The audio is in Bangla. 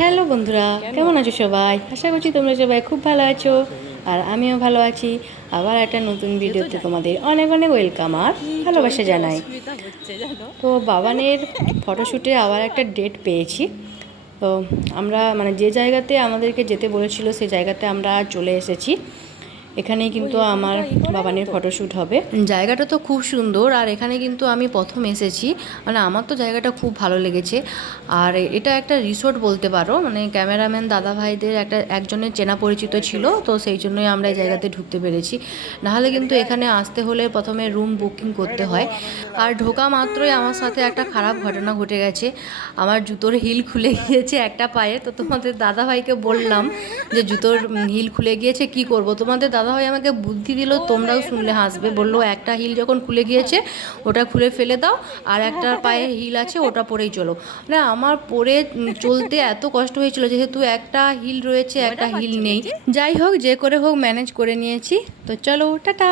হ্যালো বন্ধুরা, কেমন আছো সবাই? আশা করছি তোমরা সবাই খুব ভালো আছো আর আমিও ভালো আছি। আবার একটা নতুন ভিডিওতে তোমাদের অনেক অনেক ওয়েলকাম আর ভালোবাসা জানাই। তো বাবানের ফটোশ্যুটে আবার একটা ডেট পেয়েছি। তো আমরা যে জায়গাতে আমাদেরকে যেতে বলেছিল সেই জায়গাতে আমরা চলে এসেছি। এখানেই কিন্তু আমার বাবানের ফটোশ্যুট হবে। জায়গাটা তো খুব সুন্দর আর এখানে কিন্তু আমি প্রথম এসেছি, আমার তো জায়গাটা খুব ভালো লেগেছে। আর এটা একটা রিসোর্ট বলতে পারো, ক্যামেরাম্যান দাদা ভাইদের একজনের চেনা পরিচিত ছিল, তো সেই জন্যই আমরা এই জায়গাতে ঢুকতে পেরেছি। নাহলে কিন্তু এখানে আসতে হলে প্রথমে রুম বুকিং করতে হয়। আর ঢোকা মাত্রই আমার সাথে একটা খারাপ ঘটনা ঘটে গেছে। আমার জুতোর হিল খুলে গিয়েছে একটা পায়ে। তো তোমাদের দাদাভাইকে বললাম যে জুতোর হিল খুলে গিয়েছে, কি করব। তোমাদের দাদাভাই আমাকে বুদ্ধি দিল, তোমরাও শুনলে হাসবে। বললো একটা হিল যখন খুলে গিয়েছে ওটা খুলে ফেলে দাও, আর একটা পায়ে হিল আছে ওটা পরেই চলো। আমার পরে চলতে এত কষ্ট হয়েছিল, যেহেতু একটা হিল রয়েছে একটা হিল নেই। যাই হোক, যে করে হোক ম্যানেজ করে নিয়েছি। তো চলো, টাটা।